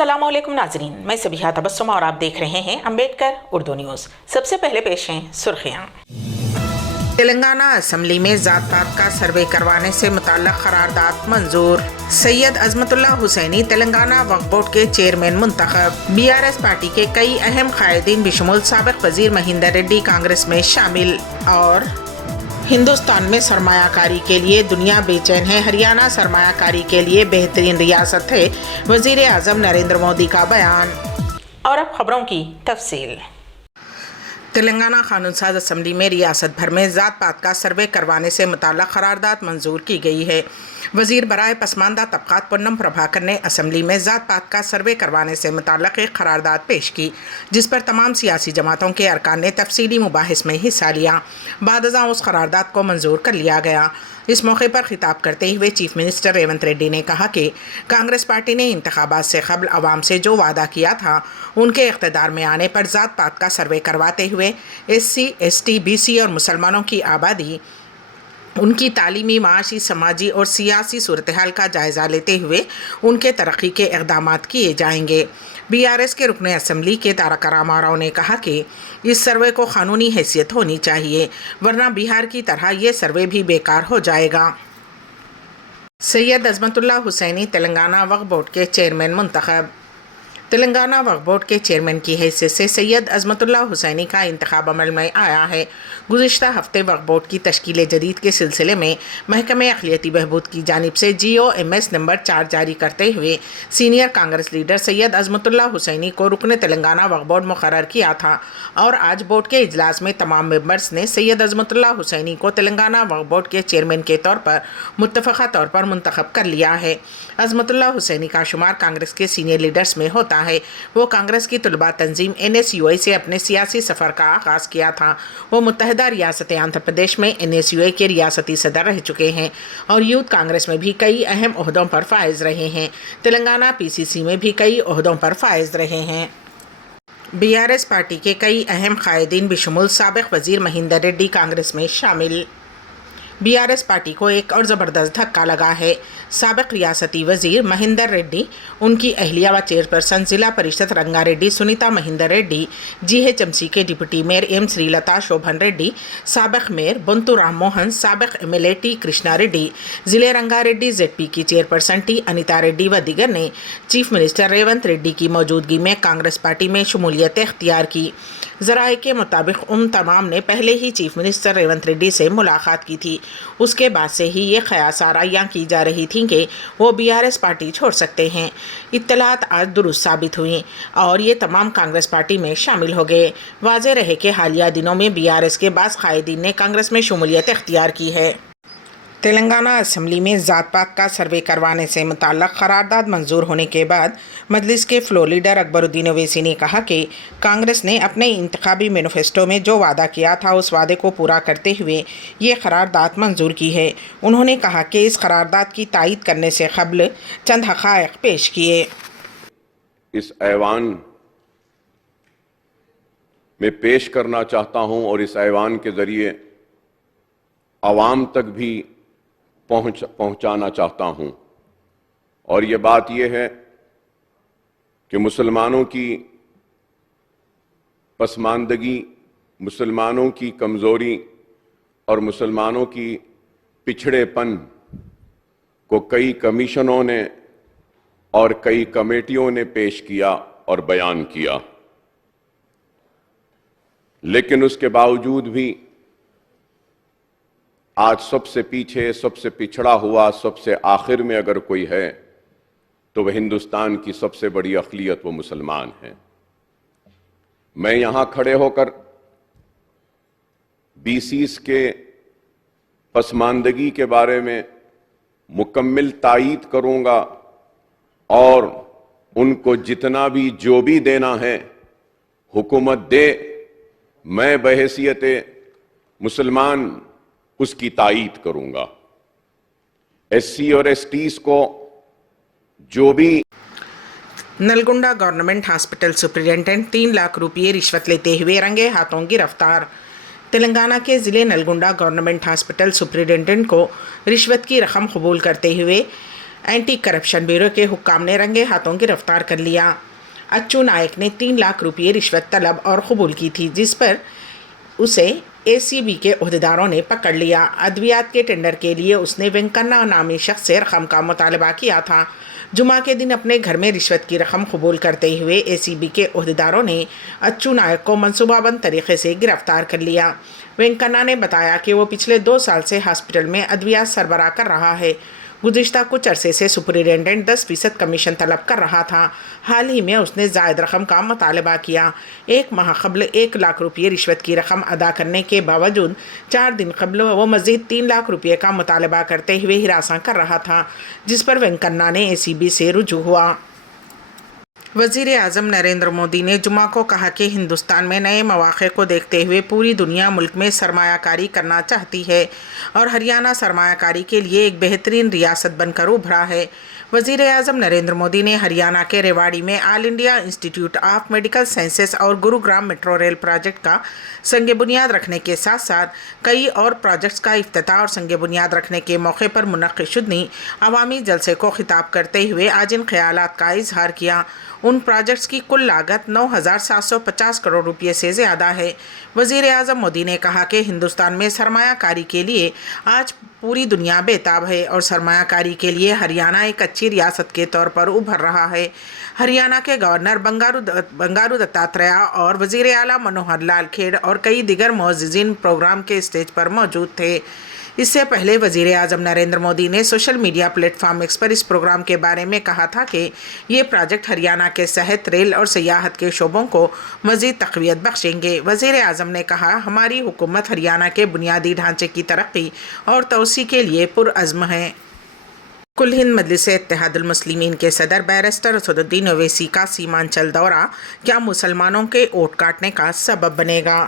अस्सलाम वालेकुम नाजरीन, मैं सबिहा तबस्सुम और आप देख रहे हैं अम्बेडकर उर्दू न्यूज़। सबसे पहले पेश हैं सुर्खियाँ। तेलंगाना असम्बली में ज़ात पात का सर्वे करवाने से मुताल्लिक़ करारदाद मंजूर। सैयद अज़मतुल्लाह हुसैनी तेलंगाना वक्फ बोर्ड के चेयरमैन मुंतखब। बीआरएस पार्टी के कई अहम कायदीन बिशमुल साबिक़ वज़ीर महिंदर रेड्डी कांग्रेस में शामिल। और हिंदुस्तान में सरमायाकारी के लिए दुनिया बेचैन है, हरियाणा सरमायाकारी के लिए बेहतरीन रियासत है, वज़ीर आज़म नरेंद्र मोदी का बयान। और अब खबरों की तफसील। तेलंगाना कानून साज असम्बली में रियासत भर में ज़ात पात का सर्वे करवाने से मुताल्लिक़ करारदाद मंजूर की गई है। वज़ीर बराए पसमानदा तबक़ात पूनम प्रभाकर ने असम्बली में ज़ात पात का सर्वे करवाने से मुताल्लिक़ एक करारदाद पेश की, जिस पर तमाम सियासी जमातों के अरकान ने तफसीली मुबाहिस में हिस्सा लिया। बादअज़ां उस करारदाद को मंजूर कर लिया गया। इस मौके पर खिताब करते हुए चीफ मिनिस्टर रेवंत रेड्डी ने कहा कि कांग्रेस पार्टी ने इंतखाबात से कबल अवाम से जो वादा किया था, उनके इक़्तिदार में आने पर ज़ात पात का सर्वे करवाते हुए SC, ST, BC और मुसलमानों की आबादी, उनकी तालीमी, माशी, समाजी और सियासी सूरत हाल का जायज़ा लेते हुए उनके तरक्की के इक़दामात किए जाएंगे। BRS के रुकने असम्बली के तारक रामा राव ने कहा कि इस सर्वे को क़ानूनी हैसियत होनी चाहिए, वरना बिहार की तरह ये सर्वे भी बेकार हो जाएगा। सैयद अज़मतुल्लाह हुसैनी तेलंगाना वक्फ बोर्ड के चेयरमैन मुंतखब। तेलंगाना वक्फ बोर्ड के चेयरमैन की हैसियत से सैयद अज़मतुल्लाह हुसैनी का इंतखाब अमल में आया है। गुज़िश्ता हफ्ते वक्फ बोर्ड की तश्कील जदीद के सिलसिले में महकमे अक़लियती बहबूद की जानिब से GOMS नंबर 4 जारी करते हुए सीनियर कांग्रेस लीडर सैयद अज़मतुल्लाह हुसैनी को रुकन तेलंगाना वक्फ बोर्ड मुक़र्रर किया था और आज बोर्ड के इजलास में तमाम मेंबर्स ने सैयद अज़मतुल्लाह हुसैनी को तेलंगाना वक्फ बोर्ड के चेयरमैन के तौर पर मुत्तफ़क़ा तौर पर मुंतखब कर लिया है। अज़मतुल्लाह हुसैनी का शुमार कांग्रेस के सीनियर लीडर्स में होता है। वो कांग्रेस की तुलबा तंजीम NSUI से अपने सियासी सफ़र का आगाज़ किया था। वो मुत्तहिदा रियासत आंध्र प्रदेश में NSUI के रियासती सदर रह चुके हैं और यूथ कांग्रेस में भी कई अहम ओहदों पर फाइज रहे हैं। तेलंगाना PCC में भी कई ओहदों पर फाइज रहे हैं। BRS पार्टी के कई अहम कायदीन बिशमुल साबिक़ वज़ीर महिंदर रेड्डी कांग्रेस में शामिल। BRS पार्टी को एक और ज़बरदस्त धक्का लगा है। साबिक़ रियासती वज़ीर महिंदर रेड्डी, उनकी अहलिया व चेयरपर्सन ज़िला परिषद रंगारेड्डी सुनीता महिंदर रेड्डी, GHMC के deputy mayor M Srilatha Shobhan Reddy, साबिक़ मेयर बुंतु राम मोहन, साबिक़ MLA T कृष्णा रेड्डी, ज़िले रंगारेड्डी ZP की चेयरपर्सन T अनिता रेड्डी व दीगर ने चीफ मिनिस्टर रेवंत रेड्डी की मौजूदगी में कांग्रेस पार्टी में शमूलियत इख्तियार की। ज़राए के मुताबिक उन तमाम ने पहले ही चीफ मिनिस्टर रेवंत रेड्डी से मुलाकात की थी। उसके बाद से ही ये क़यास आराइयाँ की जा रही थीं कि वो BRS पार्टी छोड़ सकते हैं। इत्तलात आज दुरुस्त साबित हुई और ये तमाम कांग्रेस पार्टी में शामिल हो गए। वाज़ेह रहे कि हालिया दिनों में BRS के बाज़ कायदीन ने कांग्रेस में शमूलियत इख्तियार की है। तेलंगाना असम्बली में ज़ात पात का सर्वे करवाने से मुताल्लिक़ करारदाद मंजूर होने के बाद मजलिस के फ्लोर लीडर अकबरुद्दीन ओवैसी ने कहा कि कांग्रेस ने अपने इंतखाबी मैनिफेस्टो में जो वादा किया था, उस वादे को पूरा करते हुए ये करारदाद मंजूर की है। उन्होंने कहा कि इस करारदाद की तायीद करने से क़ब्ल चंद हक़ाइक़ पेश किए। इस ऐवान में पेश करना चाहता हूँ और इस ऐवान के ज़रिए आवाम तक भी पहुंचाना चाहता हूं। और ये बात यह है कि मुसलमानों की पसमानदगी, मुसलमानों की कमज़ोरी और मुसलमानों की पिछड़ेपन को कई कमीशनों ने और कई कमेटियों ने पेश किया और बयान किया, लेकिन उसके बावजूद भी आज सबसे पीछे, सबसे पिछड़ा हुआ, सबसे आखिर में अगर कोई है तो वह हिंदुस्तान की सबसे बड़ी अक़लियत वो मुसलमान हैं। मैं यहां खड़े होकर BCs के पसमानदगी के बारे में मुकम्मिल तायीद करूंगा और उनको जितना भी जो भी देना है हुकूमत दे, मैं बहैसियत मुसलमान उसकी तायीद करूंगा। SC और STs को जो भी Nalgonda government hospital superintendent 3 lakh रुपये रिश्वत लेते हुए रंगे हाथों गिरफ्तार। तेलंगाना के ज़िले नलगुंडा गवर्नमेंट हॉस्पिटल सुपरिटेंडेंट को रिश्वत की रकम कबूल करते हुए एंटी करप्शन ब्यूरो के हुक्काम ने रंगे हाथों गिरफ्तार कर लिया। अच्छू नायक ने 3 लाख रुपये रिश्वत तलब और कबूल की थी, जिस पर उसे एसीबी के ओहदेदारों ने पकड़ लिया। अद्वियात के टेंडर के लिए उसने वेंकन्ना नामी शख्स से रकम का मुतालबा किया था। जुमा के दिन अपने घर में रिश्वत की रकम कबूल करते हुए एसीबी के ओहदेदारों ने अच्छू नायक को मनसूबाबंद तरीके से गिरफ्तार कर लिया। वेंकन्ना ने बताया कि वो पिछले 2 साल से हॉस्पिटल में अद्वियात सरबराह कर रहा है। गुज़िश्ता कुछ अरसे से सुपरिटेंडेंट 10% कमीशन तलब कर रहा था। हाल ही में उसने ज़ायद रकम का मुतालबा किया। 1 माह कबल 1 लाख रुपये रिश्वत की रकम अदा करने के बावजूद 4 दिन कबल वो मज़ीद 3 लाख रुपये का मुतालबा करते हुए हिरासा कर रहा था, जिस पर वेंकन्ना ने एसीबी से रुजू हुआ। वज़ीर आज़म नरेंद्र मोदी ने जुमा को कहा कि हिंदुस्तान में नए मौक़े को देखते हुए पूरी दुनिया मुल्क में सरमायाकारी करना चाहती है और हरियाणा सरमायाकारी के लिए एक बेहतरीन रियासत बनकर उभरा है। वज़ीर आज़म नरेंद्र मोदी ने हरियाणा के रेवाड़ी में all India institute of medical sciences और गुरुग्राम मेट्रो रेल प्रोजेक्ट का संग बुनियाद रखने के साथ साथ कई और प्रोजेक्ट्स का इफ्तिताह और संग बुनियाद रखने के मौके पर मुनक़्क़िद अवामी जलसे को खिताब करते हुए आज इन ख़यालात का इजहार किया। उन प्रोजेक्ट्स की कुल लागत 9,750 करोड़ रुपये से ज़्यादा है। वज़ीर आज़म मोदी ने कहा कि हिंदुस्तान में सरमायाकारी के लिए आज पूरी दुनिया बेताब है और सरमायाकारी के लिए हरियाणा एक अच्छी रियासत के तौर पर उभर रहा है। हरियाणा के गवर्नर बंगारू दत्तात्रेय और वज़ीर आला मनोहर लाल खेड़ और कई दिगर मुअज़्ज़िज़ीन प्रोग्राम के स्टेज पर मौजूद थे। इससे पहले वज़ीर आज़म नरेंद्र मोदी ने सोशल मीडिया प्लेटफॉर्म एक्स पर इस प्रोग्राम के बारे में कहा था कि ये प्रोजेक्ट हरियाणा के सेहत, रेल और सियाहत के शोबों को मज़ीद तक़वियत बख्शेंगे। वज़ीर आज़म ने कहा, हमारी हुकूमत हरियाणा के बुनियादी ढांचे की तरक्की और तोसी के लिए पुरअज़्म है। कुल हिंद मजलिस-ए-इत्तेहादुल मुस्लिमीन के सदर बैरिस्टर असदुद्दीन ओवैसी का सीमांचल दौरा क्या मुसलमानों के वोट काटने का सबब बनेगा?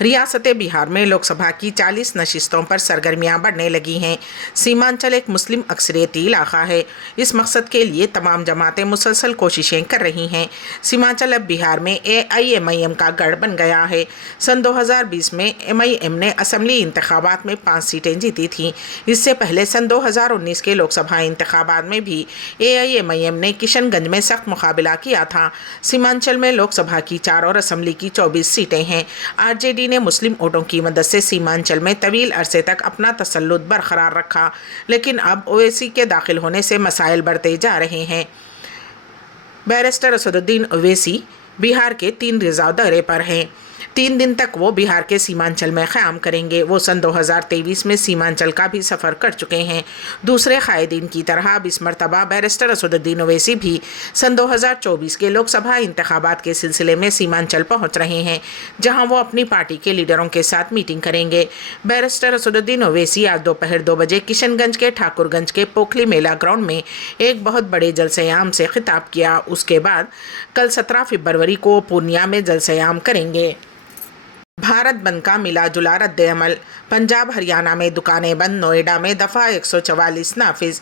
रियासत बिहार में लोकसभा की 40 नशिस्तों पर सरगर्मियां बढ़ने लगी हैं। सीमांचल एक मुस्लिम अक्सरियती इलाका है। इस मकसद के लिए तमाम जमातें मुसलसल कोशिशें कर रही हैं। सीमांचल अब बिहार में AIMIM का गढ़ बन गया है। सन 2020 में MIM ने असम्बली इंतखाबात में 5 सीटें जीती थीं। इससे पहले सन 2019 के लोकसभा इंतखाबात में भी AIMIM ने किशनगंज में सख्त मुकाबला किया था। सीमांचल में लोकसभा की 4 और असम्बली की 24 सीटें हैं। RJD ने मुस्लिम वोटों की मदद से सीमांचल में तवील अरसे तक अपना तसल्लुत बरकरार रखा, लेकिन अब ओवैसी के दाखिल होने से मसाइल बढ़ते जा रहे हैं। बैरिस्टर असदुद्दीन ओवैसी बिहार के 3 रोज़ा दौरे पर हैं। 3 दिन तक वो बिहार के सीमांचल में क़याम करेंगे। वो सन 2023 में सीमांचल का भी सफ़र कर चुके हैं। दूसरे कायदीन की तरह अब इस मरतबा बैरिस्टर असदुद्दीन ओवैसी भी सन 2024 के लोकसभा इंतखाबात के सिलसिले में सीमांचल पहुंच रहे हैं, जहां वो अपनी पार्टी के लीडरों के साथ मीटिंग करेंगे। बैरिस्टर असदुद्दीन ओवैसी आज दोपहर 2 बजे किशनगंज के ठाकुरगंज के पोखली मेला ग्राउंड में एक बहुत बड़े जलसे-ए-आम से खिताब किया। उसके बाद कल 17 फरवरी को पूर्णिया में जलसे-ए-आम करेंगे। भारत बंद का मिला जुला रद्द अमल। पंजाब हरियाणा में दुकानें बंद, नोएडा में दफ़ा 144 नाफिज।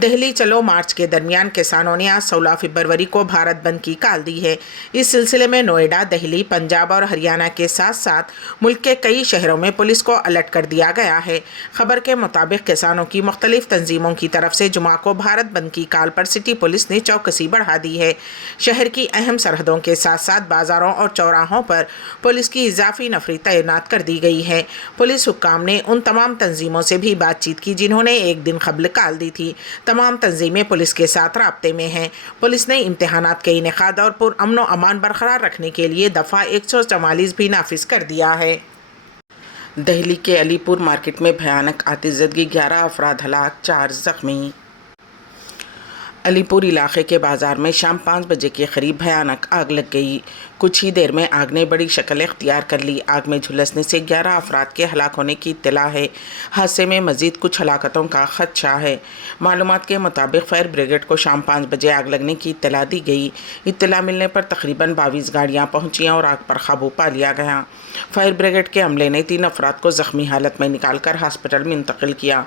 दिल्ली चलो मार्च के दरमियान किसानों ने आज 16 फरवरी को भारत बंद की काल दी है। इस सिलसिले में नोएडा, दिल्ली, पंजाब और हरियाणा के साथ साथ मुल्क के कई शहरों में पुलिस को अलर्ट कर दिया गया है। खबर के मुताबिक किसानों की मुख्तलिफ तंजीमों की तरफ से जुमा को भारत बंद की काल पर सिटी पुलिस ने चौकसी बढ़ा दी है। शहर की अहम सरहदों के साथ साथ बाज़ारों और चौराहों पर पुलिस की इजाफी नफरी तैनात कर दी गई है। पुलिस हुक्काम ने उन तमाम तंजीमों से भी बातचीत की जिन्होंने एक दिन कबल काल दी थी। तमाम तंजीमें पुलिस के साथ राब्ते में हैं। पुलिस ने इम्तिहानात के इनेकाद और पुरअमन व अमान बरकरार रखने के लिए दफ़ा 144 भी नाफिज कर दिया है। दिल्ली के अलीपुर मार्केट में भयानक आतिशज़दगी, 11 अफराद हलाक, 4 ज़ख्मी। अलीपुर इलाके के बाज़ार में शाम 5 बजे के करीब भयानक आग लग गई। कुछ ही देर में आग ने बड़ी शक्ल इख्तियार कर ली। आग में झुलसने से 11 अफराद के हलाक होने की इत्तला है। हादसे में मज़ीद कुछ हलाकतों का खदशा है। मालूमात के मुताबिक फायर ब्रिगेड को शाम 5 बजे आग लगने की इत्तला दी गई। इत्तला मिलने पर तकरीबन 22 गाड़ियाँ पहुँचीं और आग पर काबू पा लिया गया। फायर ब्रिगेड के अमले ने 3 अफराद को ज़ख्मी हालत में निकाल कर हॉस्पिटल में इंतकिल किया।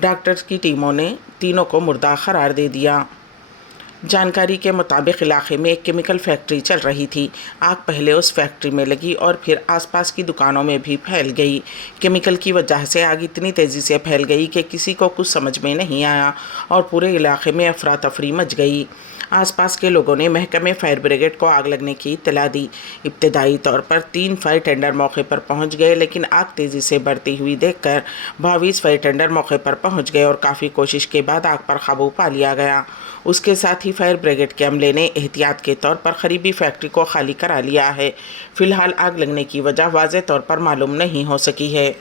डॉक्टर्स की टीमों ने तीनों को मुर्दा करार दे दिया। जानकारी के मुताबिक इलाके में एक केमिकल फैक्ट्री चल रही थी। आग पहले उस फैक्ट्री में लगी और फिर आसपास की दुकानों में भी फैल गई। केमिकल की वजह से आग इतनी तेज़ी से फैल गई कि किसी को कुछ समझ में नहीं आया और पूरे इलाके में अफरा तफरी मच गई। आसपास के लोगों ने महकमे फायर ब्रिगेड को आग लगने की इत्तला दी। इब्तदाई तौर पर 3 फायर टेंडर मौके पर पहुंच गए, लेकिन आग तेज़ी से बढ़ती हुई देखकर 22 फायर टेंडर मौके पर पहुंच गए और काफ़ी कोशिश के बाद आग पर काबू पा लिया गया। उसके साथ ही फायर ब्रिगेड के अमले ने एहतियात के तौर पर करीबी फैक्ट्री को खाली करा लिया है। फिलहाल आग लगने की वजह वाज़ेह तौर पर मालूम नहीं हो सकी है।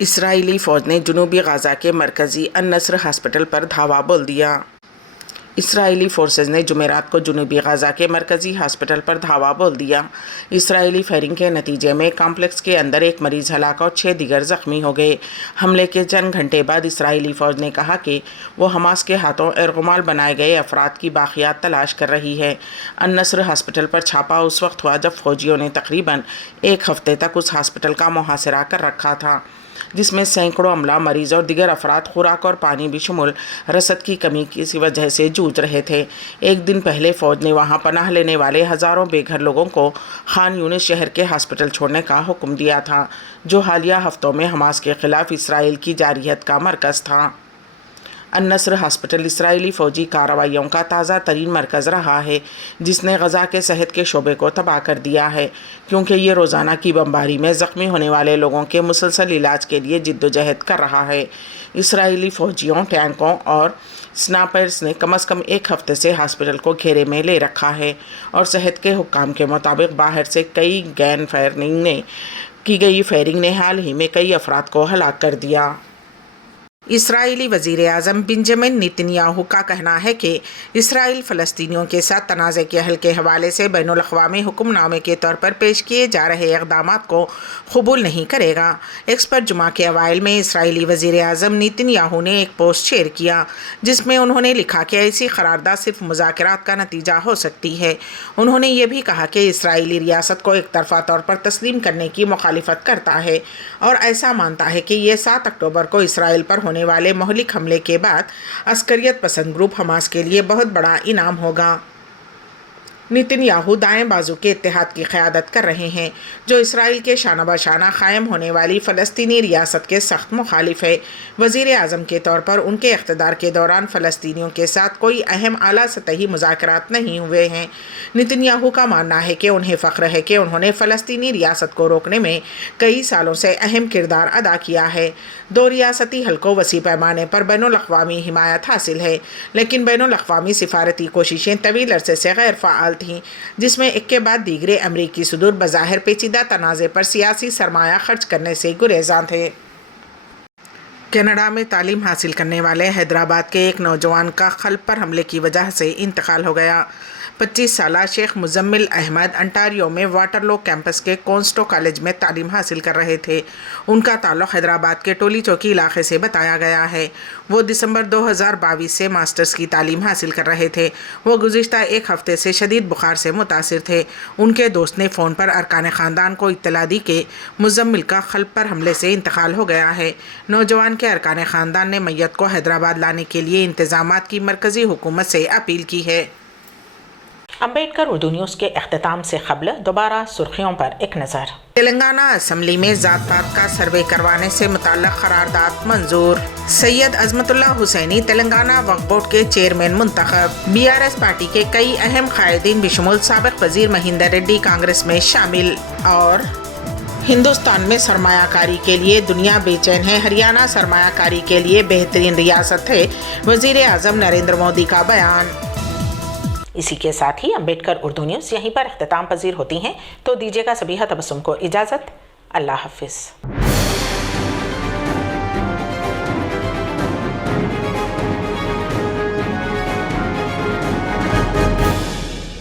इसराइली फ़ौज ने जनूबी गाज़ा के मरकज़ी अन-नस्र हॉस्पिटल पर धावा बोल दिया। इसराइली फोर्सेस ने जुमेरात को जनूबी गाज़ा के मरकज़ी हॉस्पिटल पर धावा बोल दिया। इसराइली फायरिंग के नतीजे में कॉम्प्लेक्स के अंदर एक मरीज़ हलाक और 6 दीगर ज़ख्मी हो गए। हमले के चंद घंटे बाद इसराइली फ़ौज ने कहा कि वो हमास के हाथों एर्गुमाल बनाए गए अफराद की बाक़ियात तलाश कर रही है। अन-नस्र हॉस्पिटल पर छापा उस वक्त हुआ जब फ़ौजियों ने तकरीबन 1 हफ़्ते तक उस हॉस्पिटल का मुहासरा कर रखा था, जिसमें सैकड़ों अमला, मरीज़ और दिगर अफराद खुराक और पानी भी शुमाल रसद की कमी की वजह से जूझ रहे थे। एक दिन पहले फ़ौज ने वहां पनाह लेने वाले हज़ारों बेघर लोगों को खान यूनिस शहर के हॉस्पिटल छोड़ने का हुक्म दिया था, जो हालिया हफ्तों में हमास के ख़िलाफ़ इसराइल की जारियत का मरकज़ था। अन-नस्र हॉस्पिटल इसराइली फ़ौजी कार्रवाइयों का ताज़ा तरीन मरकज़ रहा है, जिसने गज़ा के सेहत के शोबे को तबाह कर दिया है, क्योंकि ये रोज़ाना की बमबारी में ज़ख्मी होने वाले लोगों के मुसलसल इलाज के लिए जिद्दोजहद कर रहा है। इसराइली फ़ौजियों, टैंकों और स्नाइपर्स ने कम अज़ कम 1 हफ़्ते से हॉस्पिटल को घेरे में ले रखा है और सेहत के हुक्काम के मुताबिक बाहर से कई गैन फायरिंग ने की गई फायरिंग ने हाल ही में कई अफराद को हलाक कर दिया। इसराइली वज़ीर आज़म बेंजामिन नेतन्याहू का कहना है कि इसराइल फ़लस्तीनियों के साथ तनाज़े के हल के हवाले से बैनुल अक़वामी हुक्मनामे के तौर पर पेश किए जा रहे इक़दामात को कबूल नहीं करेगा। एक्स पर जुमा के अवाइल में इसराइली वज़ीर आज़म नेतन्याहू ने एक पोस्ट शेयर किया, जिसमें उन्होंने लिखा कि ऐसी क़रारदाद सिर्फ मुज़ाकरात का नतीजा हो सकती है। उन्होंने ये भी कहा कि इसराइली रियासत को एक तरफ़ा तौर पर तस्लीम करने की मुखालिफत करता है और ऐसा मानता है कि ये 7 अक्टूबर को इसराइल पर होने वाले महलिक हमले के बाद अस्करियत पसंद ग्रुप हमास के लिए बहुत बड़ा इनाम होगा। नेतन्याहू दाएं बाजू के इत्तेहाद की क़यादत कर रहे हैं, जो इसराइल के शाना बशाना क़ायम होने वाली फ़लस्तीनी रियासत के सख्त मुखालिफ है। वज़ीर आज़म के तौर पर उनके इक़्तिदार के दौरान फ़लस्तीनियों के साथ कोई अहम आला सतही मुज़ाकरात नहीं हुए हैं। नेतन्याहू का मानना है कि उन्हें फ़ख्र है कि उन्होंने फ़लस्तीनी रियासत को रोकने में कई सालों से अहम किरदार अदा किया है। 2 रियासती हल को वसी पैमाने पर बैनुल अक़वामी हिमायत हासिल है, लेकिन बैनुल अक़वामी सिफारती कोशिशें तवील अरसे से गैर फ़ाल थीं, जिसमें एक के बाद दीगरे अमरीकी सदूर बज़ाहिर पेचीदा तनाज़े पर सियासी सरमाया खर्च करने से गुरेज़ां थे। कनाडा में तालीम हासिल करने वाले हैदराबाद के एक नौजवान का क़ल्ब पर हमले की वजह से इंतकाल हो गया। 25 साला शेख मुज़म्मिल अहमद अंटारियो में वाटरलो कैंपस के कोंस्टो कॉलेज में तालीम हासिल कर रहे थे। उनका ताल्लुक़ हैदराबाद के टोली चौकी इलाके से बताया गया है। वो दिसंबर 2022 से मास्टर्स की तालीम हासिल कर रहे थे। वो गुज़िश्ता 1 हफ़्ते से शदीद बुखार से मुतासिर थे। उनके दोस्त ने फ़ोन पर अरकान ख़ानदान को इत्तला दी कि मुज़म्मिल का क़ल्ब पर हमले से इंतकाल हो गया है। नौजवान के अरकान ख़ानदान ने मैयत को हैदराबाद लाने के लिए इंतज़ामात की मरकज़ी हुकूमत से अपील की है। अम्बेडकर उर्दू न्यूज़ के अख्तिताम से क़ब्ल दोबारा सुर्खियों पर एक नज़र। तेलंगाना असम्बली में ज़ात पात का सर्वे करवाने से मुताल्लिक़ करारदाद मंजूर। सैयद अज़मतुल्लाह हुसैनी तेलंगाना वक्फ बोर्ड के चेयरमैन मुंतखब। BRS पार्टी के कई अहम कायदीन बिशमुल साबिक़ वज़ीर महिंदर रेड्डी कांग्रेस में शामिल। और हिंदुस्तान में सरमायाकारी के लिए दुनिया बेचैन है, हरियाणा सरमायाकारी के लिए बेहतरीन रियासत है, वज़ीर आज़म नरेंद्र मोदी का बयान। इसी के साथ ही अम्बेडकर उर्दू न्यूज़ यहीं पर अख्तिताम पजीर होती हैं, तो दीजिएगा सबीहा तबस्सुम को इजाज़त। अल्लाह हाफ़िज़।